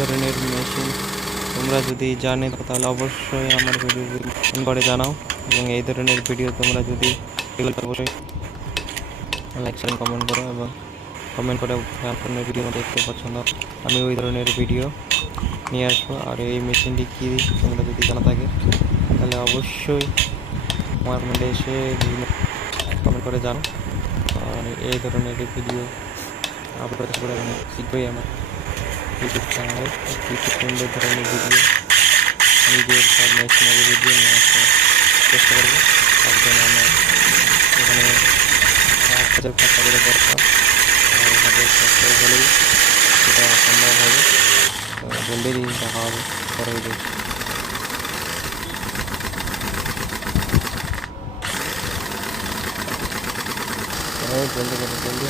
ধরনের মেশিন তোমরা যদি জানে তাহলে অবশ্যই আমার ভিডিও করে জানাও, এবং এই ধরনের ভিডিও তোমরা যদি অবশ্যই লাইক শেয়ার কমেন্ট করো, এবং কমেন্ট করে আপনার ভিডিও দেখতে পছন্দ আমি ওই ধরনের ভিডিও নিয়ে আসবো। আর এই মেশিনটি কী তোমরা যদি জানা থাকে তাহলে অবশ্যই আমার কমেন্টে এসে কমেন্ট করে জানো। আর এই ধরনের ভিডিও আপলোড করে আমি শীঘ্রই আমার ইউটিউব চ্যানেলে একটি সুন্দর ধরনের ভিডিও নিজের সব মেশিনারি ভিডিও নিয়ে আসার চেষ্টা করবো। তার জন্য আমার এখানে 1000 টাকা দরকার, আর এভাবে চেষ্টা হলেই সেটা সম্ভব হবে। জলদি দেখা হবে পরে ভিডিও। জলদি জলদি